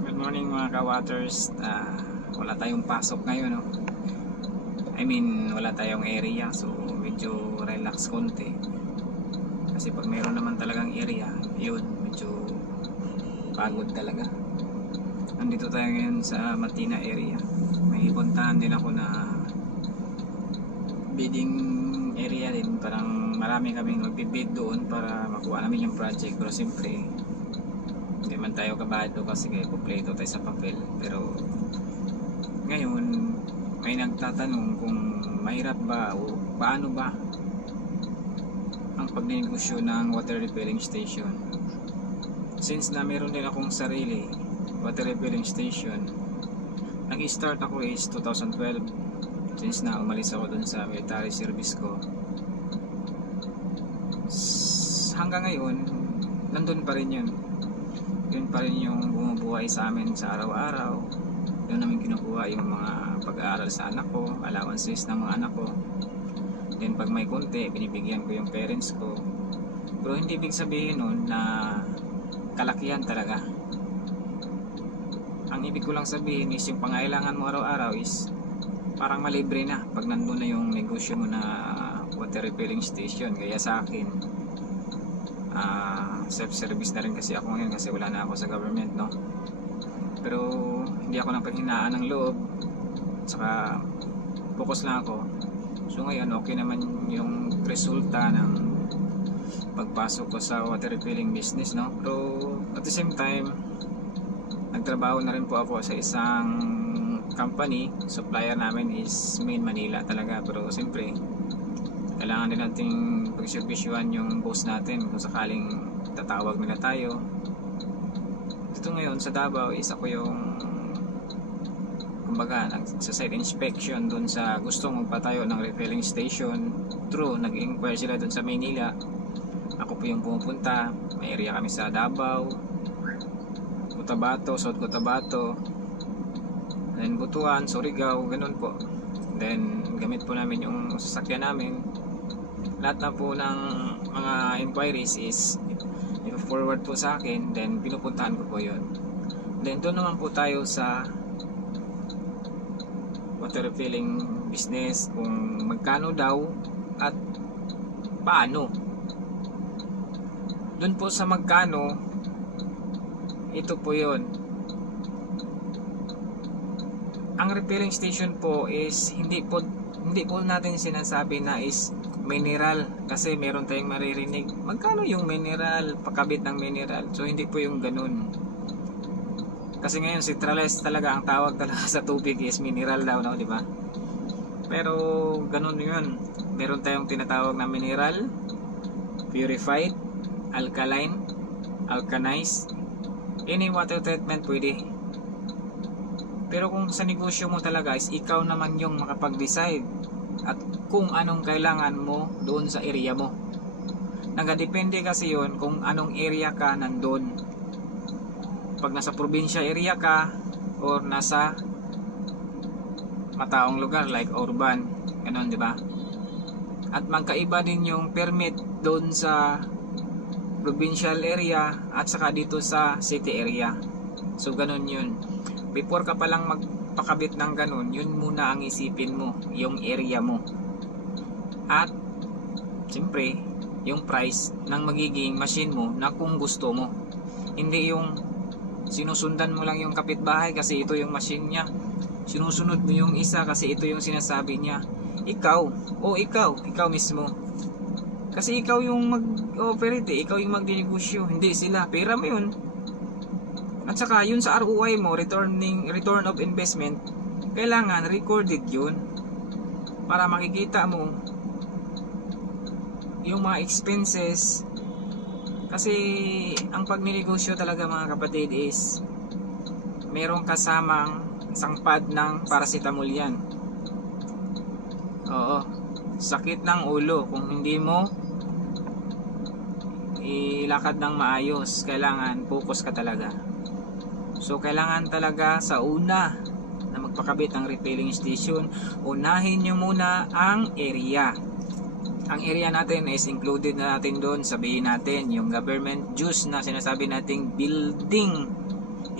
Good morning mga ka-waters. Wala tayong pasok ngayon, no? I mean, wala tayong area, so medyo relax konti. Kasi pag mayroon naman talagang area, yun, medyo pagod talaga. Nandito tayo ngayon sa Matina area. May puntahan din ako na bidding area din. Parang marami kaming magbibid doon para makuha namin yung project. Pero siyempre, hindi man tayo kabado kasi kumpleto tayo sa papel. Pero ngayon may nagtatanong kung mahirap ba o paano ba ang pagnegosyo ng water refilling station. Since na meron din akong sarili water refilling station, nag-start ako is 2012, since na umalis ako dun sa military service ko. Hanggang ngayon nandun pa rin yun. Yun pa rin yung bumubuhay sa amin sa araw-araw. Doon namin kinukuha yung mga pag-aaral sa anak ko, allowances ng mga anak ko. Then pag may konti, binibigyan ko yung parents ko. Pero hindi ibig sabihin nun na kalakihan talaga. Ang ibig ko lang sabihin is yung pangailangan mo araw-araw is parang malibre na pag nandun na yung negosyo mo na water refilling station. Kaya sa akin, self-service na rin kasi ako ngayon kasi wala na ako sa government, no? Pero hindi ako nang panghinaan ng loob, saka focus lang ako. So ngayon okay naman yung resulta ng pagpasok ko sa water refilling business, no? Pero at the same time, nagtrabaho na rin po ako sa isang company. Supplier namin is Main Manila talaga, pero siyempre kailangan din nating pagservisyuhan yung boss natin kung sakaling tatawag nila tayo. Dito ngayon sa Davao is ako yung kumbaga sa site inspection dun sa gustong magpatayo ng refilling station. True, nag-inquire sila dun sa Maynila. Ako po yung pumupunta. May area kami sa Davao, Cotabato, South Cotabato, then Butuan, Surigao, ganun po. Then gamit po namin yung sasakyan namin. Lahat na po ng mga inquiries is i-forward po sa akin, then pinupuntahan ko po yun. Then doon naman po tayo sa water refilling business, kung magkano daw at paano. Doon po sa magkano, ito po yun. Ang refilling station po is hindi po natin sinasabi na is mineral, kasi meron tayong maririnig magkano yung mineral, pakabit ng mineral. So hindi po yung ganun, kasi ngayon centralized talaga ang tawag talaga sa tubig is mineral daw, no, di ba? Pero ganun yun. Meron tayong tinatawag na mineral, purified, alkaline, alkanized, any water treatment pwede. Pero kung sa negosyo mo talaga is ikaw naman yung makapag-decide at kung anong kailangan mo doon sa area mo. Nagadepende kasi yun kung anong area ka nandun. Pag nasa probinsya area ka or nasa mataong lugar like urban, ganun, di ba? At magkaiba din yung permit doon sa provincial area at saka dito sa city area. So ganun yun. Before ka palang magpakabit ng ganun, yun muna ang isipin mo, yung area mo. At siyempre, yung price ng magiging machine mo na kung gusto mo. Hindi yung sinusundan mo lang yung kapitbahay kasi ito yung machine niya. Sinusunod mo yung isa kasi ito yung sinasabi niya. Ikaw mismo. Kasi ikaw yung mag-operate, ikaw yung magdinegosyo, hindi sila. Pera mo yun. At saka yun sa ROI mo, return of investment, kailangan recorded yun para makikita mo yung mga expenses. Kasi ang pagnegosyo talaga mga kapatid is merong kasamang isang pad ng paracetamol yan. Oo, sakit ng ulo kung hindi mo ilakad ng maayos. Kailangan focus ka talaga. So kailangan talaga sa una na magpakabit ng refilling station, unahin nyo muna ang area. Ang area natin is included na natin doon. Sabihin natin yung government use na sinasabi nating building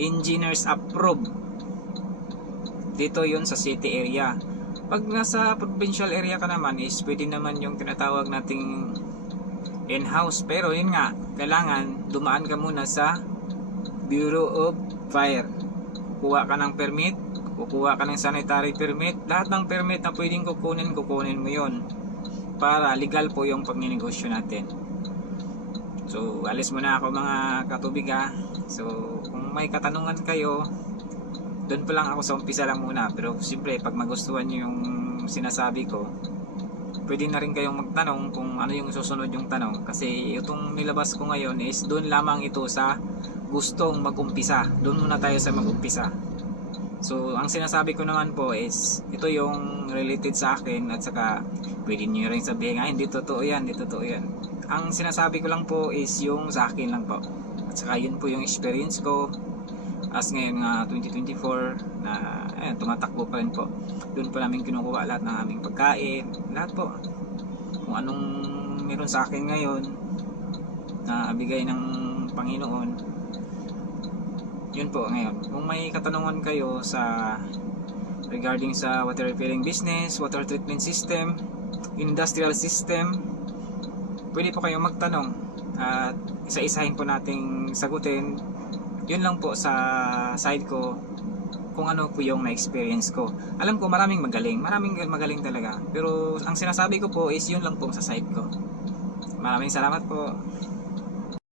engineers approved. Dito yon sa city area. Pag nasa provincial area ka naman is pwede naman yung tinatawag nating in-house. Pero yun nga, kailangan dumaan ka muna sa Bureau of Fire. Kukuha ka ng permit, kukuha ka ng sanitary permit. Lahat ng permit na pwedeng kukunin mo yon para legal po yung pagninegosyo natin. So, alis muna ako mga katubig ha. So, kung may katanungan kayo, doon pa lang ako sa umpisa lang muna. Pero siyempre, pag magustuhan nyo yung sinasabi ko, pwede na rin kayong magtanong kung ano yung susunod yung tanong. Kasi itong nilabas ko ngayon is doon lamang ito sa gustong mag-umpisa. Doon muna tayo sa mag-umpisa. So, ang sinasabi ko naman po is, ito yung related sa akin at saka pwede nyo rin sabihin, hindi totoo yan, hindi totoo yan. Ang sinasabi ko lang po is yung sa akin lang po. At saka yun po yung experience ko as ngayon nga 2024 na tumatakbo pa rin po. Doon pa namin kinukuha lahat ng aming pagkain, lahat po. Kung anong meron sa akin ngayon na bigay ng Panginoon, yun po ngayon. Kung may katanungan kayo sa regarding sa water refilling business, water treatment system, industrial system, pwede po kayong magtanong at isa-isahin po nating sagutin. Yun lang po sa side ko kung ano po yung na-experience ko. Alam ko maraming magaling talaga. Pero ang sinasabi ko po is yun lang po sa side ko. Maraming salamat po.